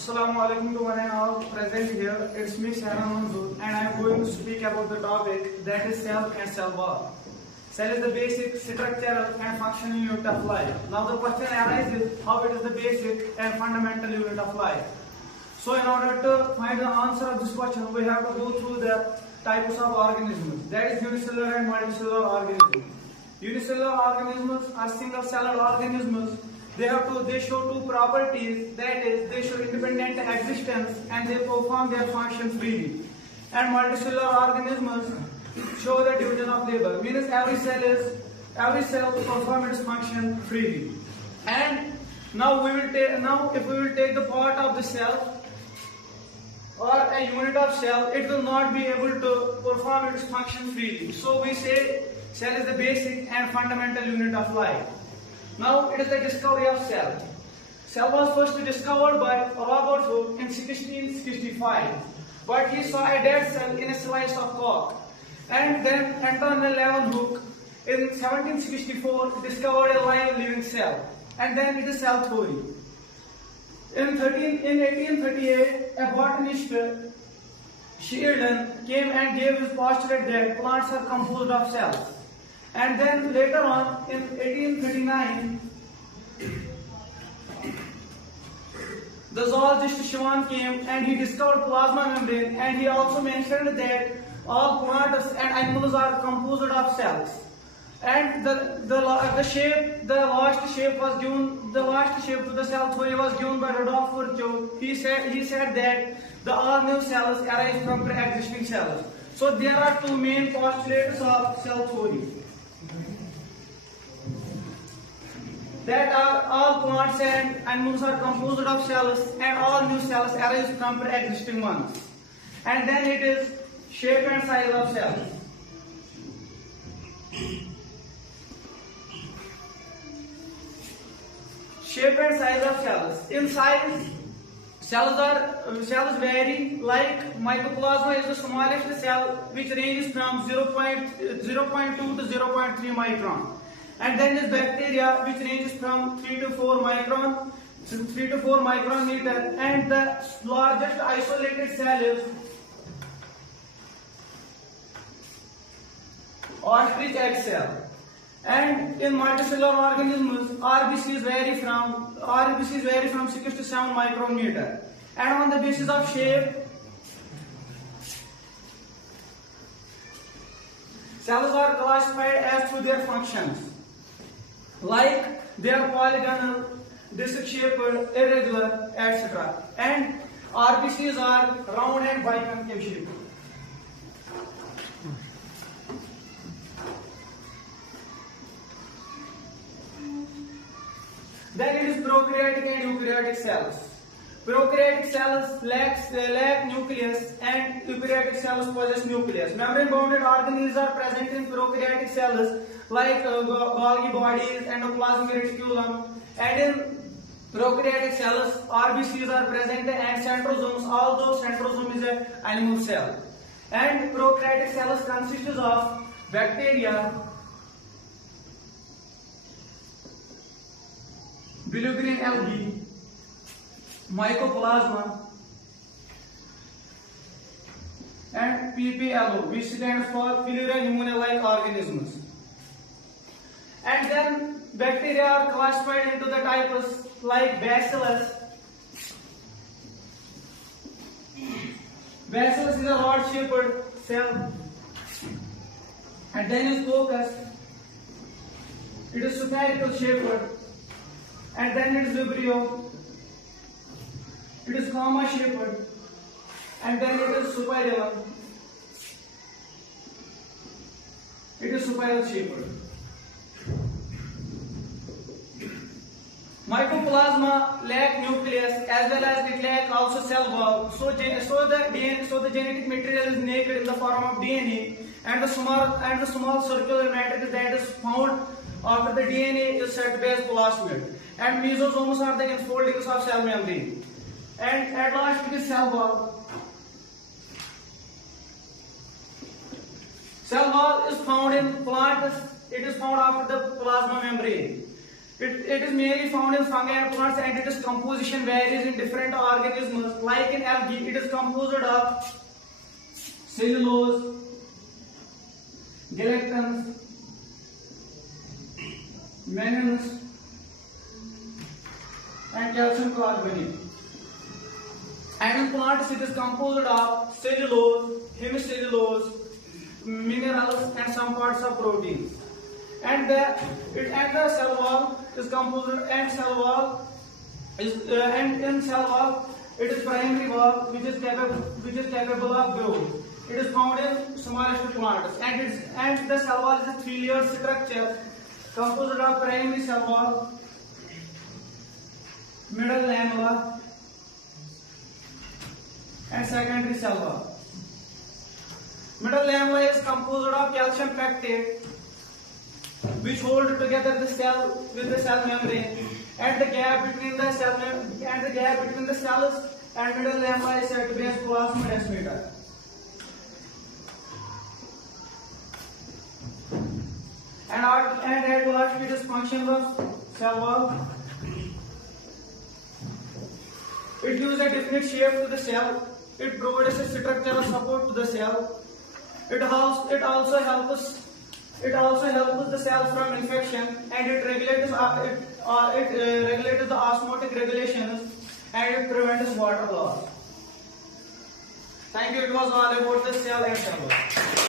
Assalamu alaikum to one and all present here. It's me Sahran Manzoor and I am going to speak about the topic that is cell and cell wall. Cell is the basic structural and functional unit of life. Now the question arises how it is the basic and fundamental unit of life. So in order to find the answer of this question, we have to go through the types of organisms. That is unicellular and multicellular organisms. Unicellular organisms are single-celled organisms. They show two properties, that is, they show independent existence and they perform their functions freely. And multicellular organisms show the division of labor, means every cell performs its function freely. And now if we will take the part of the cell or a unit of cell, it will not be able to perform its function freely. So we say cell is the basic and fundamental unit of life. Now it is the discovery of cell. Cell was first discovered by Robert Hooke in 1665, but he saw a dead cell in a slice of cork. And then Anton Leeuwenhoek in 1764 discovered a live living cell, and then it is cell theory. In 1838, a botanist, Sheridan, came and gave his postulate that plants are composed of cells. And then later on, in 1839, the zoologist Schwann came and he discovered plasma membrane, and he also mentioned that all plants and animals are composed of cells. And the last shape to the cell theory was given by Rudolf Virchow. He said that all new cells arise from pre-existing cells. So there are two main postulates of cell theory. That all plants and animals are composed of cells and all new cells arise from pre-existing ones. And then it is shape and size of cells. Shape and size of cells. In size, cells vary. Like mycoplasma is the smallest cell, which ranges from 0.2 to 0.3 micron. And then is bacteria, which ranges from 3 to 4 micron meter. And the largest isolated cell is ostrich egg cell. And in multicellular organisms, RBCs vary from 6 to 7 micron meter. And on the basis of shape, cells are classified as to their functions. Like they are polygonal, disc-shaped, irregular, etc. And RBCs are round and biconcave shaped. Then it is prokaryotic and eukaryotic cells. Prokaryotic cells lack nucleus and eukaryotic cells possess nucleus. Membrane-bounded organisms are present in prokaryotic cells like Golgi bodies, endoplasmic reticulum, and in prokaryotic cells RBCs are present and centrosomes, although centrosome is an animal cell. And prokaryotic cells consist of bacteria, bilirubin algae, mycoplasma, and PPLO, which stands for Pilura pneumonia-like organisms. And then bacteria are classified into the types like Bacillus. Bacillus is a rod-shaped cell. And then is Coccus. It is spherical shaped. And then it is Vibrio. It is comma shaped. And then it is Superior. It is spiral shaped. Mycoplasma lack nucleus as well as it lack also cell wall. So the genetic material is naked in the form of DNA, and the small circular matrix that is found after the DNA is said to be as plasmid. And mesosomes are the enfoldings of cell membrane. And at last it is cell wall. Cell wall is found in plants. It is found after the plasma membrane. It is mainly found in fungi and plants, and its composition varies in different organisms. Like in algae, it is composed of cellulose, gelatin, manganese, and calcium carbonate. And in plants, it is composed of cellulose, hemicellulose, minerals, and some parts of proteins. And the cell wall is composed, and cell wall is and in cell wall it is primary wall which is capable of growth. It is found in smallest plants, and the cell wall is a three-layered structure composed of primary cell wall, middle lamella, and secondary cell wall. Middle lamella is composed of calcium peptide, which hold together the cell with the cell membrane, and the gap between the cells and middle lamella is said to be as plasmodesmator. And at last, it is function of cell wall. It gives a definite shape to the cell. It provides a structural support to the cell. It also helps the cell from infection, and it regulates the osmotic regulations, and it prevents water loss. Thank you. It was all about the cell and cell wall.